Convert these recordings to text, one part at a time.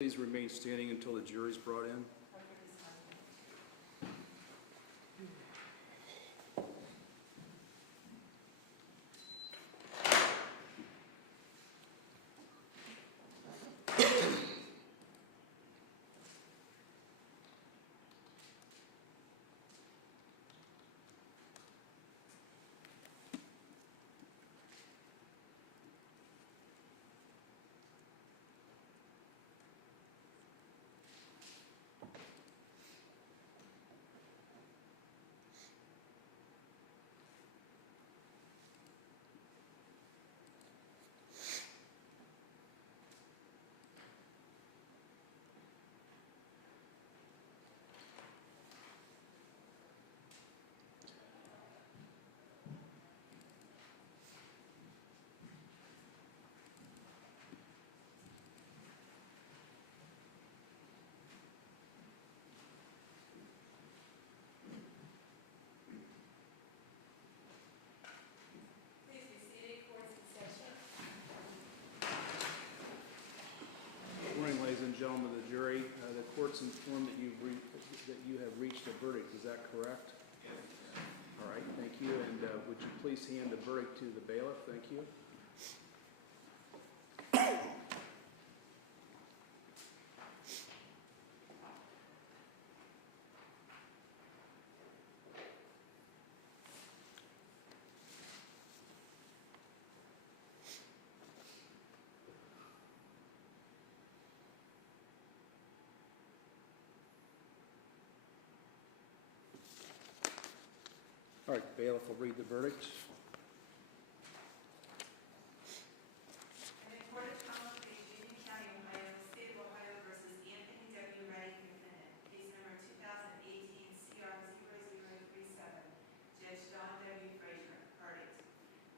Please remain standing until the jury is brought in. Ladies and gentlemen of the jury, the court's informed that you have reached a verdict. Is that correct? Yes. All right, thank you. And would you please hand the verdict to the bailiff? Thank you. All right, the bailiff will read the verdict. In the Court of Common Pleas, Union County, Ohio, State of Ohio versus Anthony W. Reddy, Defendant, case number 2018 CR 0037, Judge John W. Frazier, verdict.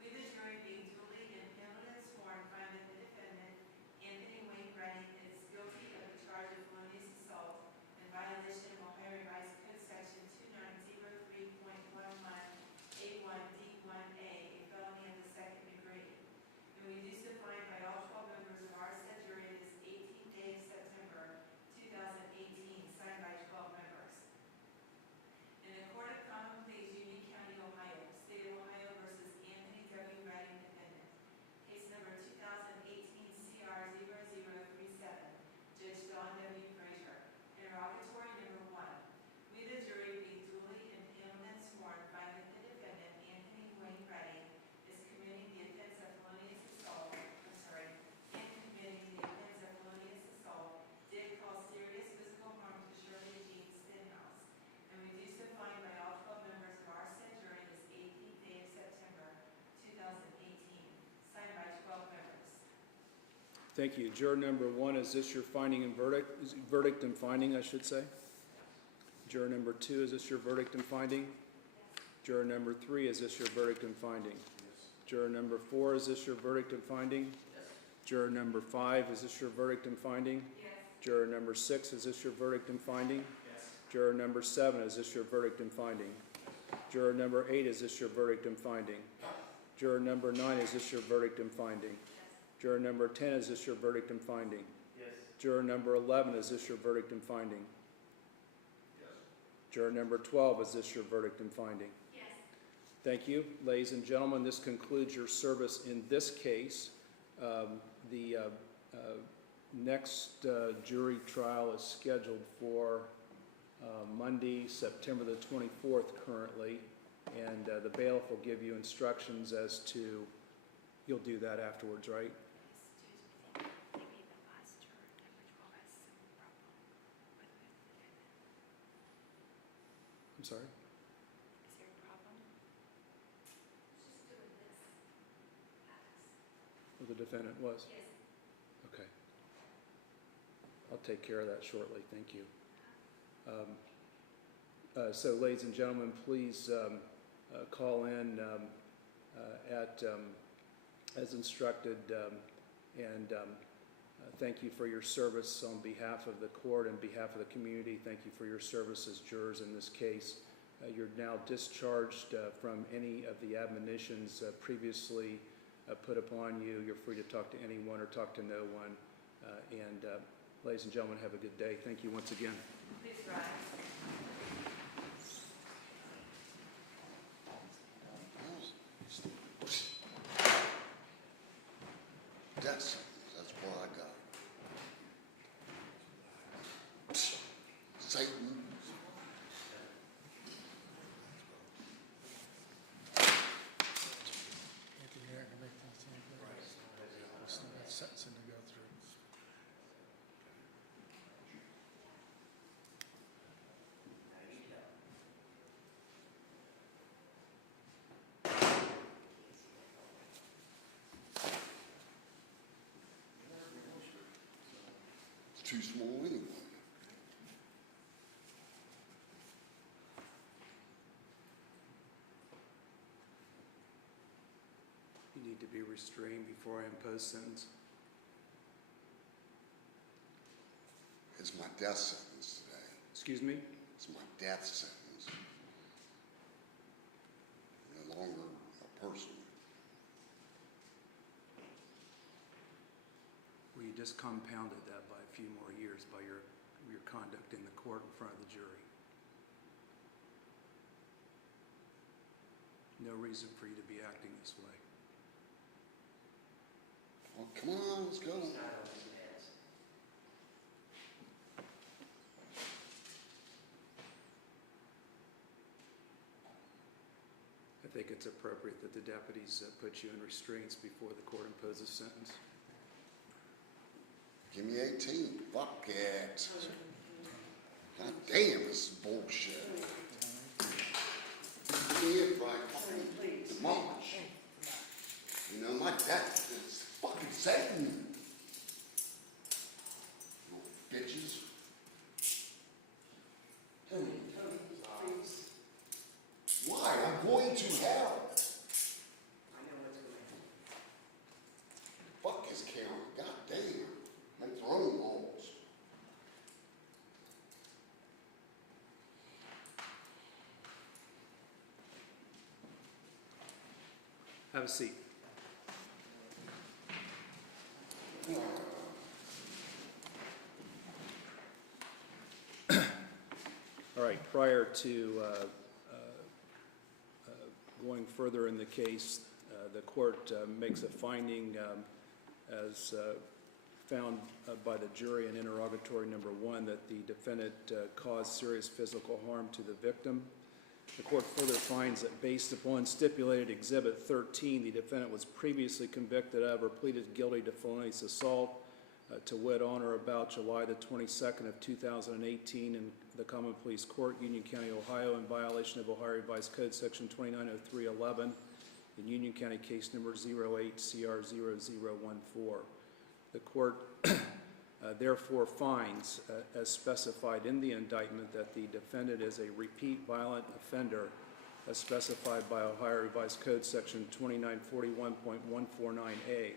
We, the jury, being duly and paneled and sworn, find that the defendant, Anthony Wayne Reddy, is guilty of the charge of felonious assault in violation of Ohio Revised Code Section 2903.11A1D1A, a felony of the second degree. And we do so find by all 12 members of our said jury this 18th day of September 2018, signed by 12 members. In the Court of Common Pleas, Union County, Ohio, State of Ohio versus Anthony W. Reddy, Defendant, case number 2018 CR 0037, Judge John W. Frazier. Interrogatory number 1. We, the jury, being duly and paneled and sworn, find that the defendant, Anthony Wayne Reddy, is committing the offense of felonious assault, did cause serious physical harm to Shirley Jean Stenhouse. And we do so find by all 12 members of our said jury this 18th day of September 2018, signed by 12 members. Thank you. Juror number 1, is this your finding and verdict? Verdict and finding, I should say. Juror number 2, is this your verdict and finding? Yes. Juror number 3, is this your verdict and finding? Yes. Juror number 4, is this your verdict and finding? Yes. Juror number 5, is this your verdict and finding? Yes. Juror number 6, is this your verdict and finding? Yes. Juror number 7, is this your verdict and finding? Juror number 8, is this your verdict and finding? Juror number 9, is this your verdict and finding? Juror number 10, is this your verdict and finding? Yes. Juror number 11, is this your verdict and finding? Yes. Juror number 12, is this your verdict and finding? Yes. Thank you. Ladies and gentlemen, this concludes your service in this case. The next jury trial is scheduled for Monday, September the 24th currently, and the bailiff will give you instructions as to, you'll do that afterwards, right? I'm sorry? Is there a problem? Just doing this. Well, the defendant was? Yes. Okay. I'll take care of that shortly. Thank you. So, ladies and gentlemen, please call in as instructed, and thank you for your service on behalf of the court and behalf of the community. Thank you for your service as jurors in this case. You're now discharged from any of the admonitions previously put upon you. You're free to talk to anyone or talk to no one. And Ladies and gentlemen, have a good day. Thank you once again. Please rise. That's what I got. Satan. Sentencing to go through. It's too small anyway. You need to be restrained before I impose sentence. It's my death sentence today. Excuse me? It's my death sentence. No longer a person. Well, you just compounded that by a few more years by your conduct in the court in front of the jury. No reason for you to be acting this way. Well, come on, let's go. I think it's appropriate that the deputies put you in restraints before the court imposes sentence. Give me 18. Fuck it. God damn, this is bullshit. Give me it right fucking demolish. You know, my death is fucking Satan. You bitches. Why? I'm going to hell. Fuck his county. God damn. Make their own laws. Have a seat. All right, prior to going further in the case, the court makes a finding as found by the jury in interrogatory number 1 that the defendant caused serious physical harm to the victim. The court further finds that based upon stipulated Exhibit 13, the defendant was previously convicted of or pleaded guilty to felonious assault to wit on or about July the 22nd of 2018 in the Common Pleas Court, Union County, Ohio, in violation of Ohio Revised Code Section 290311 in Union County Case Number 08CR0014. The court therefore finds, as specified in the indictment, that the defendant is a repeat violent offender as specified by Ohio Revised Code Section 2941.149A.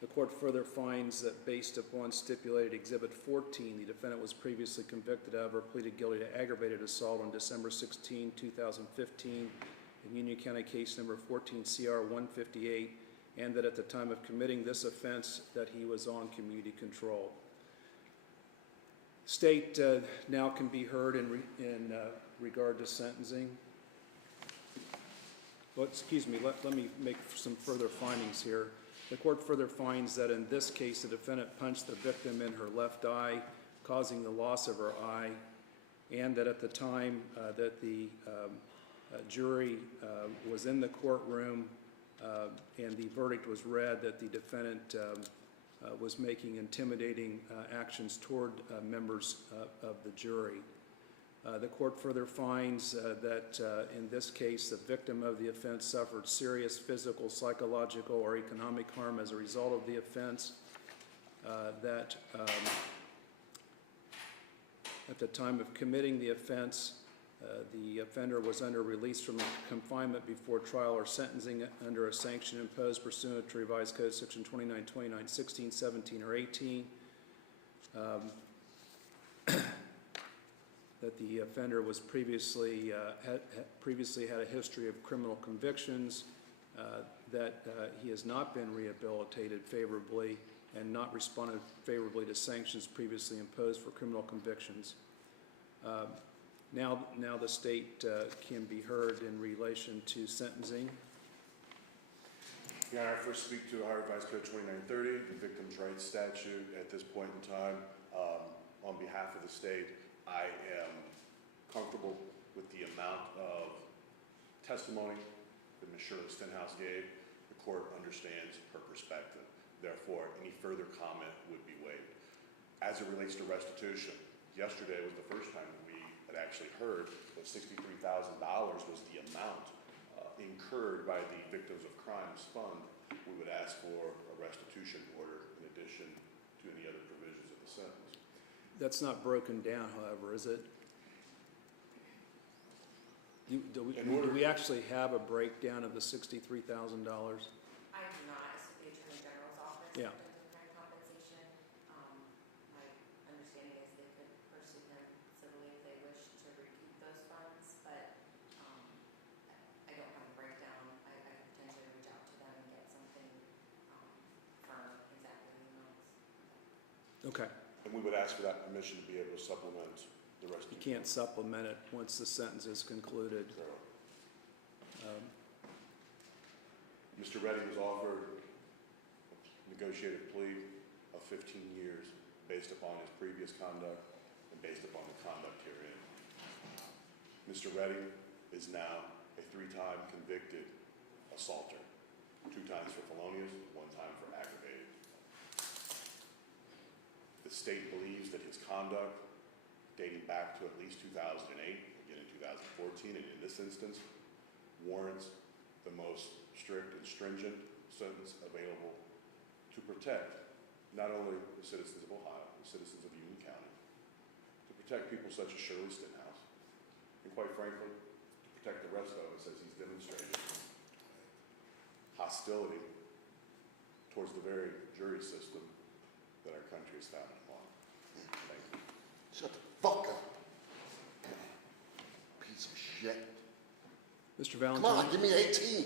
The court further finds that based upon stipulated Exhibit 14, the defendant was previously convicted of or pleaded guilty to aggravated assault on December 16, 2015 in Union County Case Number 14CR158, and that at the time of committing this offense that he was on community control. State now can be heard in regard to sentencing. Well, excuse me, let me make some further findings here. The court further finds that in this case the defendant punched the victim in her left eye, causing the loss of her eye, and that at the time that the jury was in the courtroom and the verdict was read, that the defendant was making intimidating actions toward members of the jury. The court further finds that in this case the victim of the offense suffered serious physical, psychological, or economic harm as a result of the offense, that at the time of committing the offense the offender was under release from confinement before trial or sentencing under a sanction imposed pursuant to Revised Code Section 2929, 16, 17, or 18. That the offender was previously had a history of criminal convictions, that he has not been rehabilitated favorably, and not responded favorably to sanctions previously imposed for criminal convictions. Now the state can be heard in relation to sentencing. Your Honor, I first speak to Ohio Revised Code 2930, the Victims' Rights Statute. At this point in time, on behalf of the state, I am comfortable with the amount of testimony that Ms. Shirley Stenhouse gave. The court understands her perspective. Therefore, any further comment would be waived. As it relates to restitution, yesterday was the first time that we had actually heard that $63,000 was the amount incurred by the Victims of Crimes Fund. We would ask for a restitution order in addition to any other provisions of the sentence. That's not broken down, however, is it? Do we actually have a breakdown of the $63,000? I do not. It's the Attorney General's office. Yeah. For different compensation. My understanding is they could pursue them civilly if they wish to recoup those funds, but I don't have a breakdown. I could potentially reach out to them and get something firm exactly the amounts. Okay. And we would ask for that permission to be able to supplement the restitution. You can't supplement it once the sentence is concluded. Mr. Redding was offered a negotiated plea of 15 years based upon his previous conduct and based upon the conduct herein. Mr. Redding is now a 3-time convicted assaulter, 2 times for felonious, 1 time for aggravated. The state believes that his conduct, dating back to at least 2008, again in 2014, and in this instance, warrants the most strict and stringent sentence available to protect not only the citizens of Ohio, the citizens of Union County, to protect people such as Shirley Stenhouse, and quite frankly, to protect the rest of us as he's demonstrated hostility towards the very jury system that our country is founded upon. Thank you. Shut the fuck up. Piece of shit. Mr. Come Valentine? on, give me 18.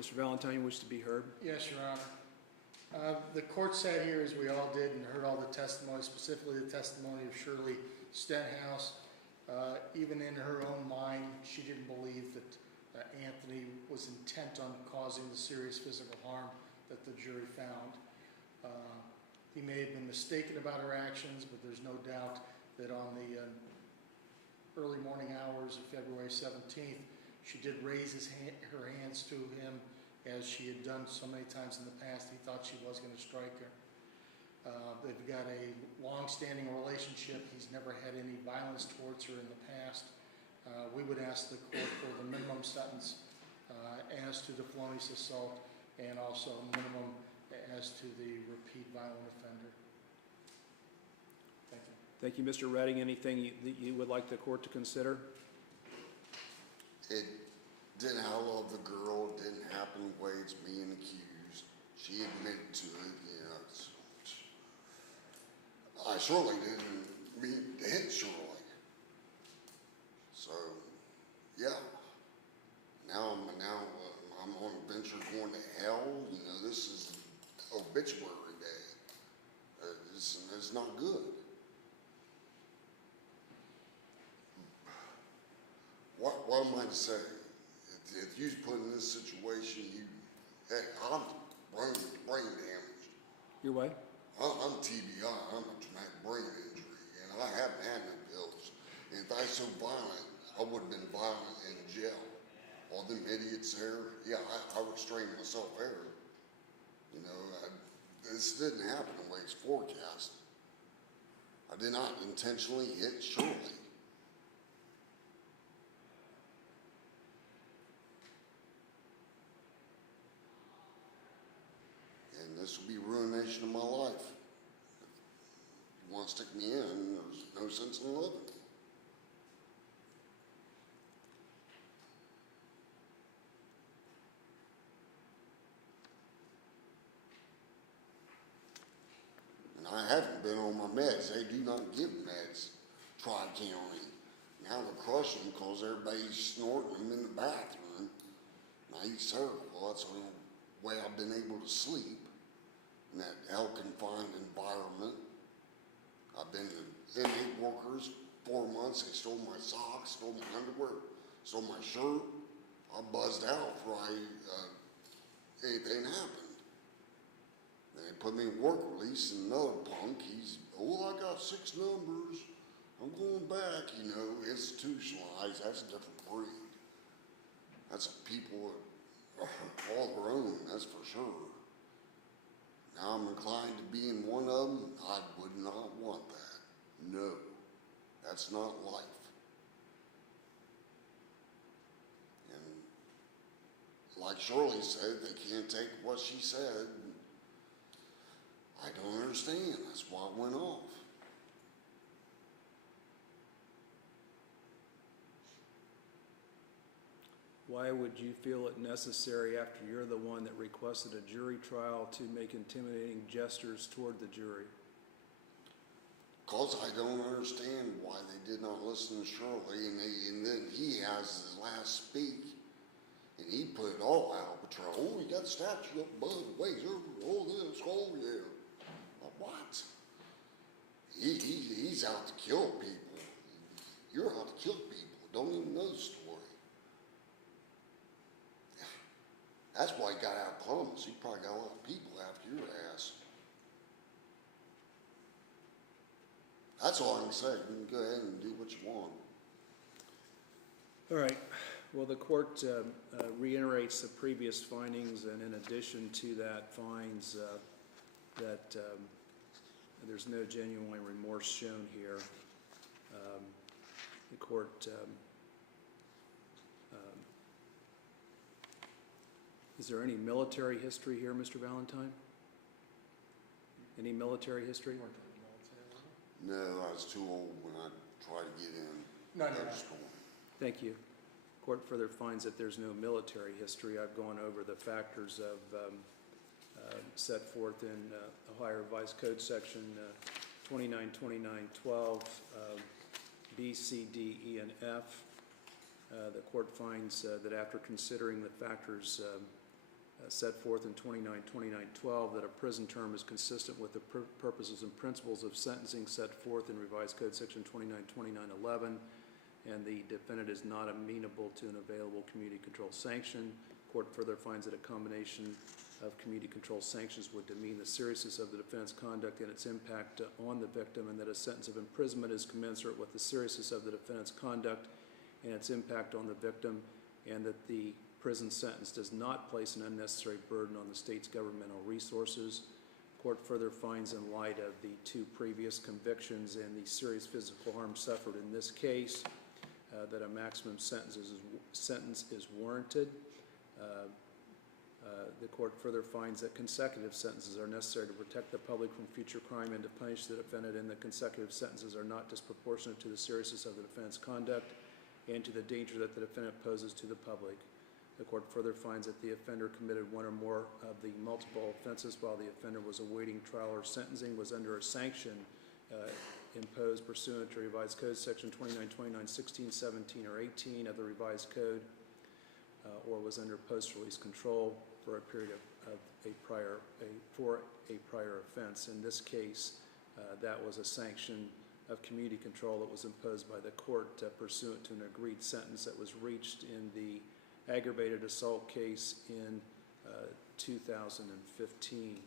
Mr. Valentine, you wish to be heard? Yes, Your Honor. The court sat here, as we all did, and heard all the testimony, specifically the testimony of Shirley Stenhouse. Even in her own mind, she didn't believe that Anthony was intent on causing the serious physical harm that the jury found. He may have been mistaken about her actions, but there's no doubt that on the early morning hours of February 17th, she did raise her hands to him, as she had done so many times in the past. He thought she was going to strike her. They've got a long-standing relationship. He's never had any violence towards her in the past. We would ask the court for the minimum sentence as to the felonious assault, and also minimum as to the repeat violent offender. Thank you. Thank you, Mr. Redding. Anything that you would like the court to consider? It didn't, I love the girl. It didn't happen the way it's being accused. She admitted to it. You know, I surely didn't mean to hit Shirley. So, yeah. Now I'm on a venture going to hell. You know, this is obituary day. It's not good. What am I to say? If you're put in this situation, heck, I'm brain damaged. Your way? I'm TBI, I'm a traumatic brain injury, and I haven't had no pills. And if I was so violent, I would have been violent in jail. All them idiots there, yeah, I restrained myself there. You know, this didn't happen the way it's forecast. I did not intentionally hit Shirley. And this will be ruination of my life. If you want to stick me in, there's no sense in living. And I haven't been on my meds. They do not give meds, Tri-County. Now they're crushing them because everybody's snorting them in the bathroom. And I eat cereal. That's the only way I've been able to sleep. in that hell-confined environment. I've been to inmate workers 4 months. They stole my socks, stole my underwear, stole my shirt. I buzzed out before anything happened. Then they put me in work release, and another punk, I got 6 numbers. I'm going back, institutionalized. That's a different breed. That's people that are all their own, that's for sure. Now I'm inclined to be in one of them. I would not want that. No, that's not life. And like Shirley said, they can't take what she said. I don't understand. That's why it went off. Why would you feel it necessary, after you're the one that requested a jury trial, to make intimidating gestures toward the jury? Because I don't understand why they did not listen to Shirley, and then he has his last speak, and he put it all out of patrol. Oh, you got the statue up above the ways, oh this, oh yeah. What? He's out to kill people. You're out to kill people. Don't even know the story. That's why he got out of Columbus. He probably got a lot of people after your ass. That's all I can say. You can go ahead and do what you want. All right. Well, the court reiterates the previous findings, and in addition to that, finds that there's no genuine remorse shown here. The court is there any military history here, Mr. Valentine? Any military history? No, I was too old when I tried to get in. No. Thank you. Court further finds that there's no military history. I've gone over the factors of set forth in Ohio Revised Code section 292912 B, C, D, E, and F. The court finds that after considering the factors set forth in 292912, that a prison term is consistent with the purposes and principles of sentencing set forth in Revised Code section 292911, and the defendant is not amenable to an available community control sanction. Court further finds that a combination of community control sanctions would demean the seriousness of the defendant's conduct and its impact on the victim, and that a sentence of imprisonment is commensurate with the seriousness of the defendant's conduct and its impact on the victim, and that the prison sentence does not place an unnecessary burden on the state's governmental resources. Court further finds, in light of the 2 previous convictions and the serious physical harm suffered in this case, that a maximum sentence is warranted. The court further finds that consecutive sentences are necessary to protect the public from future crime and to punish the defendant, and the consecutive sentences are not disproportionate to the seriousness of the defendant's conduct and to the danger that the defendant poses to the public. The court further finds that the offender committed one or more of the multiple offenses while the offender was awaiting trial or sentencing, was under a sanction imposed pursuant to Revised Code section 2929, 16, 17, or 18 of the Revised Code, or was under post-release control for a period of a prior offense. In this case, that was a sanction of community control that was imposed by the court pursuant to an agreed sentence that was reached in the aggravated assault case in 2015.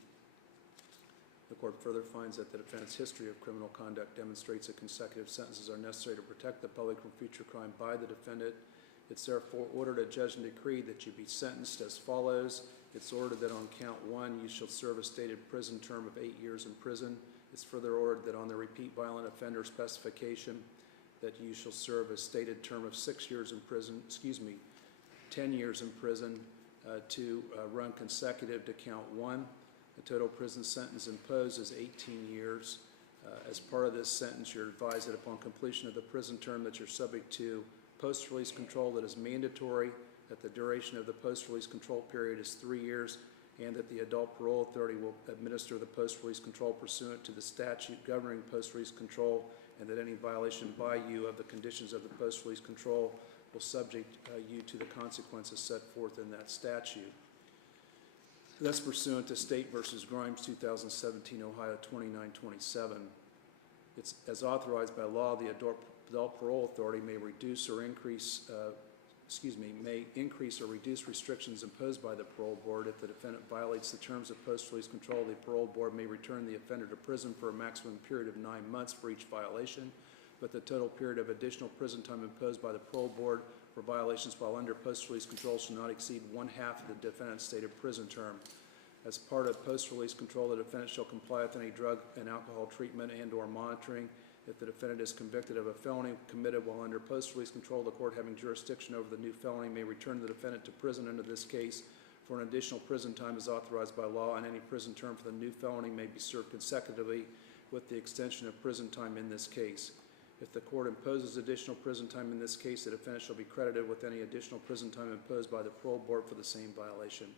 The court further finds that the defendant's history of criminal conduct demonstrates that consecutive sentences are necessary to protect the public from future crime by the defendant. It's therefore ordered, a judge and decreed, that you be sentenced as follows. It's ordered that on count 1 you shall serve a stated prison term of 8 years in prison. It's further ordered that on the repeat violent offender specification that you shall serve a stated term of 6 years in prison, 10 years in prison to run consecutive to count 1. The total prison sentence imposed is 18 years. As part of this sentence, you're advised that upon completion of the prison term that you're subject to post-release control that is mandatory, that the duration of the post-release control period is 3 years, and that the adult parole authority will administer the post-release control pursuant to the statute governing post-release control, and that any violation by you of the conditions of the post-release control will subject you to the consequences set forth in that statute. That's pursuant to State versus Grimes, 2017, Ohio 2927. It's as authorized by law, the Adult Parole Authority may may increase or reduce restrictions imposed by the parole board. If the defendant violates the terms of post-release control, the parole board may return the offender to prison for a maximum period of 9 months for each violation, but the total period of additional prison time imposed by the parole board for violations while under post-release control shall not exceed 1/2 of the defendant's stated prison term. As part of post-release control, the defendant shall comply with any drug and alcohol treatment and/or monitoring. If the defendant is convicted of a felony committed while under post-release control, the court having jurisdiction over the new felony may return the defendant to prison under this case for an additional prison time as authorized by law, and any prison term for the new felony may be served consecutively with the extension of prison time in this case. If the court imposes additional prison time in this case, the defendant shall be credited with any additional prison time imposed by the parole board for the same violation.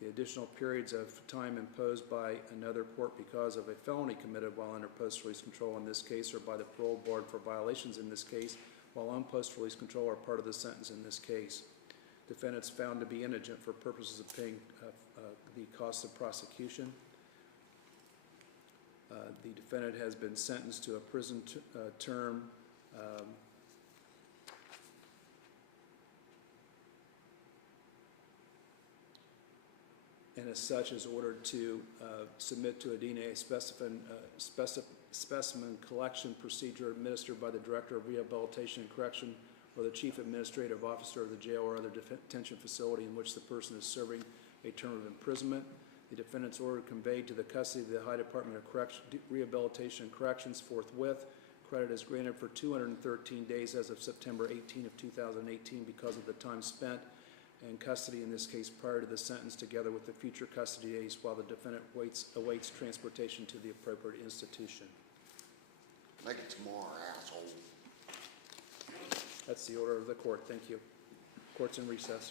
The additional periods of time imposed by another court because of a felony committed while under post-release control in this case or by the parole board for violations in this case while on post-release control are part of the sentence in this case. Defendants found to be indigent for purposes of paying the costs of prosecution. The defendant has been sentenced to a prison term and as such is ordered to submit to a DNA specimen collection procedure administered by the Director of Rehabilitation and Correction or the Chief Administrative Officer of the jail or other detention facility in which the person is serving a term of imprisonment. The defendant's order conveyed to the custody of the Ohio Department of Rehabilitation and Corrections forthwith. Credit is granted for 213 days as of September 18 of 2018 because of the time spent in custody in this case prior to the sentence, together with the future custody days while the defendant awaits transportation to the appropriate institution. Make it tomorrow, asshole. That's the order of the court. Thank you. Court's in recess.